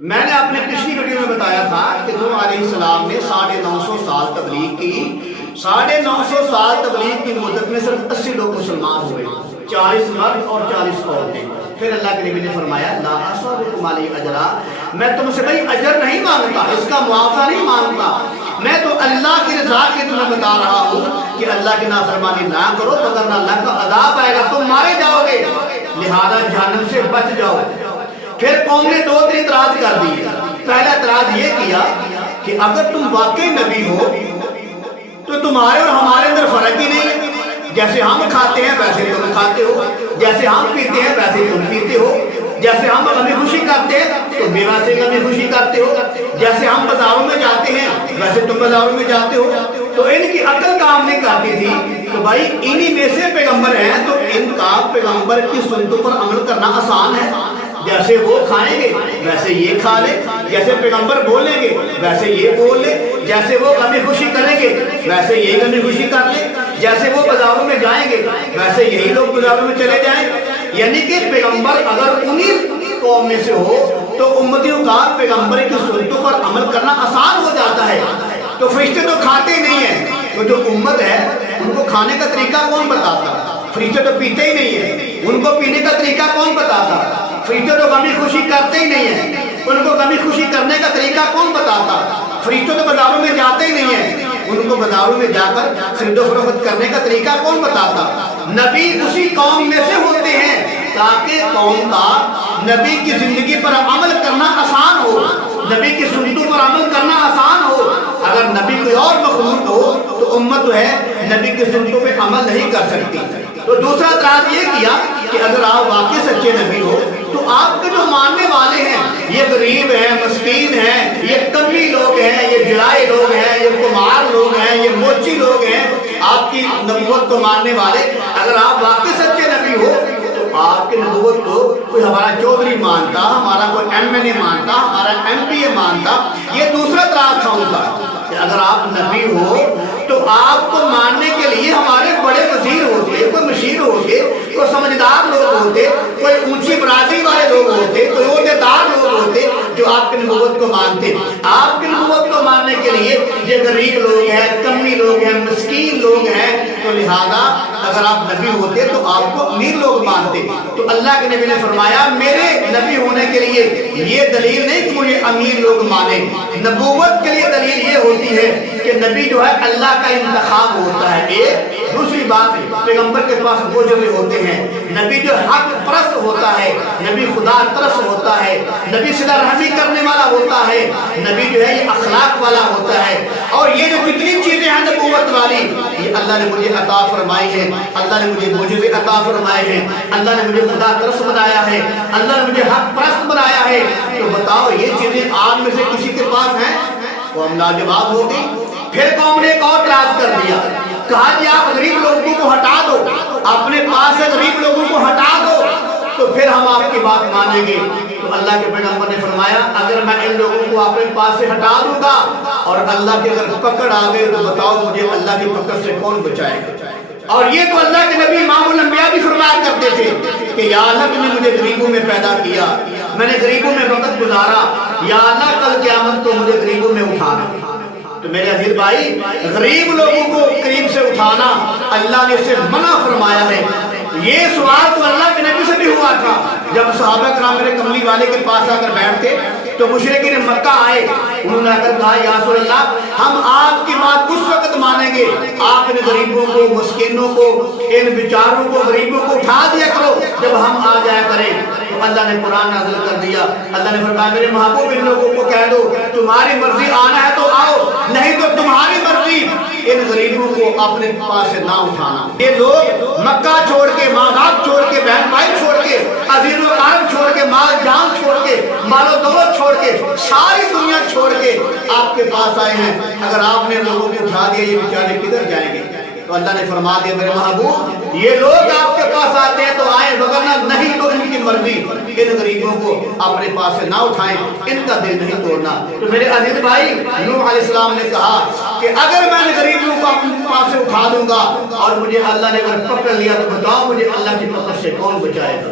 میں نے اپنے پچھلی ویڈیو میں بتایا تھا کہ نوح علیہ السلام نے 950 سال تبلیغ کی. 950 سال تبلیغ کی مدت میں صرف 80 لوگ مسلمان ہوئے، 40 مرد اور 40 عورتیں. پھر اللہ کے نبی نے فرمایا لا اسألکم علیہ اجرا، میں تم سے بھائی اجر نہیں مانگتا، اس کا معاوضہ نہیں مانگتا، میں تو اللہ کی رضا کے تمہیں بتا رہا ہوں کہ اللہ کی نافرمانی نہ کرو وگرنہ اللہ کا عذاب آئے گا، تم مارے جاؤ گے، لہذا جہنم سے بچ جاؤ. پھر قوم نے 2 اعتراض کر دیے. پہلا اعتراض یہ کیا کہ اگر تم واقعی نبی ہو تو تمہارے اور ہمارے اندر فرق ہی نہیں ہے، جیسے ہم کھاتے ہیں ویسے تم کھاتے ہو، جیسے ہم پیتے ہیں ویسے تم پیتے ہو، جیسے ہم غمی خوشی کرتے ہیں تو بے واسطے غمی خوشی کرتے ہو، جیسے ہم بازاروں میں جاتے ہیں ویسے تم بازاروں میں جاتے ہو. تو ان کی عقل کام نہیں کرتی تھی تو بھائی انہی میں سے پیغمبر ہیں تو ان کا پیغمبر کی سنتوں پر عمل کرنا آسان ہے. جیسے وہ کھائیں گے ویسے یہ کھا لے، جیسے پیغمبر بولیں گے ویسے یہ بول لے، جیسے وہ غمی خوشی کریں گے ویسے یہ غمی خوشی کر لے، جیسے وہ بازاروں میں جائیں گے ویسے یہی لوگ بازاروں میں چلے جائیں. یعنی کہ پیغمبر اگر انہی قوم میں سے ہو تو امتیوں کا پیغمبر کی سنتوں پر عمل کرنا آسان ہو جاتا ہے. تو فرشتے تو کھاتے نہیں ہیں، تو جو امت ہے ان کو کھانے کا طریقہ کون بتاتا؟ فرشتے تو پیتے ہی نہیں ہیں، ان کو پینے کا طریقہ کون بتاتا؟ فرشتے تو غمی خوشی کرتے ہی نہیں ہیں، ان کو غمی خوشی کرنے کا طریقہ کون بتاتا؟ فرشتے تو بازاروں میں جاتے ہی نہیں ہیں، ان کو بازاروں میں جا کر خرید و فروخت کرنے کا طریقہ کون بتاتا؟ نبی اسی قوم میں سے ہوتے ہیں تاکہ قوم کا نبی کی زندگی پر عمل کرنا آسان ہو، نبی کی سنتوں پر عمل کرنا آسان ہو. اگر نبی کوئی اور مخلوق ہو تو امت جو ہے نبی کی سنتوں پہ عمل نہیں کر سکتی. تو دوسرا اعتراض یہ کیا کہ اگر آپ واقعی سچے نبی ہو تو آپ کے جو ماننے والے ہیں یہ غریب ہیں، مسکین ہیں، یہ کمی لوگ ہیں، یہ جرائے لوگ ہیں، یہ کمار لوگ ہیں، یہ موچی لوگ ہیں، آپ کی نبوت کو ماننے والے، اگر آپ واقعی سچے نبی ہو تو آپ کی نبوت کو کوئی ہمارا چودھری مانتا، ہمارا کوئی ایم این اے مانتا، ہمارا ایم پی اے مانتا. یہ دوسرا اعتراض تھا ان کا کہ اگر آپ نبی ہو تو آپ کو ماننے کے لیے ہمارے بڑے وزیر ہوتے، کوئی مشیر ہوتے، کوئی سمجھدار لوگ ہوتے، کوئی اونچی برادری والے لوگ ہوتے، کوئی عہدیدار لوگ ہوتے جو آپ کی نبوت کو مانتے. آپ کی نبوت کو ماننے کے لیے یہ غریب لوگ ہیں، کمی لوگ ہیں، مسکین لوگ ہیں، تو لہذا اگر آپ نبی ہوتے تو آپ کو امیر لوگ مانتے. تو اللہ کے نبی نے فرمایا میرے نبی ہونے کے لیے یہ دلیل نہیں کہ مجھے امیر لوگ مانے، نبوت کے لیے دلیل یہ ہوتی ہے کہ نبی جو ہے اللہ کا انتخاب ہوتا ہے. ایک دوسری بات پیغمبر کے پاس معجزے ہوتے ہیں، نبی جو حق پرست ہوتا ہے، نبی خدا ترس ہوتا ہے، نبی صلہ رحمی کرنے والا ہوتا ہے، نبی جو ہے یہ اخلاق والا ہوتا ہے. اور یہ جو کتنی چیزیں ہیں نبوت والی یہ اللہ نے مجھے عطا فرمائی ہیں، اللہ نے مجھے معجزے عطا فرمائے ہیں، اللہ نے مجھے خدا ترس بنایا ہے، اللہ نے مجھے حق پرست بنایا ہے. تو بتاؤ یہ چیزیں آپ میں سے کسی کے پاس ہیں؟ قوم لاجواب ہو گئی. پھر قوم نے ایک اور اعتراض کر دیا، کہا جی آپ غریب لوگوں کو ہٹا دو، اپنے پاس سے غریب لوگوں کو ہٹا دو تو پھر ہم آپ کی بات مانیں گے. تو اللہ کے پیغمبر نے فرمایا اگر میں ان لوگوں کو اپنے پاس سے ہٹا دوں گا اور اللہ کی اگر پکڑ آ گئی تو بتاؤ مجھے اللہ کی پکڑ سے کون بچائے گا؟ اور یہ تو اللہ کے نبی امام الانبیاء بھی فرمایا کرتے تھے کہ یا اللہ تم نے مجھے غریبوں میں پیدا کیا، میں نے غریبوں میں وقت گزارا، یا اللہ کل قیامت تو مجھے غریبوں میں اٹھانا. تو میرے عزیز بھائی غریب لوگوں کو قریب سے اٹھانا اللہ نے اسے منع فرمایا ہے. یہ سوال تو اللہ کے نبی سے بھی ہوا تھا جب صحابہ کرام میرے کملی والے کے پاس آ کر بیٹھتے تو مشرکین مکہ آئے، انہوں نے آ کر کہا یا رسول اللہ ہم آپ کی بات اس وقت مانیں گے آپ ان غریبوں کو، مسکینوں کو، ان بیچاروں کو، غریبوں کو اٹھا دیا کرو جب ہم آ جایا کریں. تو اللہ نے قرآن نازل کر دیا. اللہ نے فرمایا میرے محبوب ان لوگوں کو کہہ دو تمہاری مرضی آنا ہے تو آؤ، نہیں تو تمہاری مرضی ان غریبوں کو اپنے پاس سے نہ اٹھانا. یہ لوگ مکہ چھوڑ کے، ماں باپ چھوڑ کے، بہن بھائی چھوڑ کے، عزیز و اقارب چھوڑ کے، مال جان چھوڑ کے، مال و دولت چھوڑ کے، ساری دنیا چھوڑ کے آپ کے پاس آئے ہیں. اگر آپ نے لوگوں کو اٹھا دیا یہ بیچارے کدھر جائیں گے؟ تو اللہ نے فرما دیا میرے محبوب یہ لوگ آپ کے پاس آتے ہیں تو آئیں، وگرنہ نہیں تو ان کی مرضی ان غریبوں کو اپنے پاس سے نہ اٹھائیں، ان کا دل نہیں توڑنا. تو میرے عزیز بھائی نوح علیہ السلام نے کہا کہ اگر میں غریبوں کو اپنے پاس سے اٹھا دوں گا اور مجھے اللہ نے اگر پکڑ لیا تو بتاؤ مجھے اللہ کی پکڑ سے کون بچائے گا؟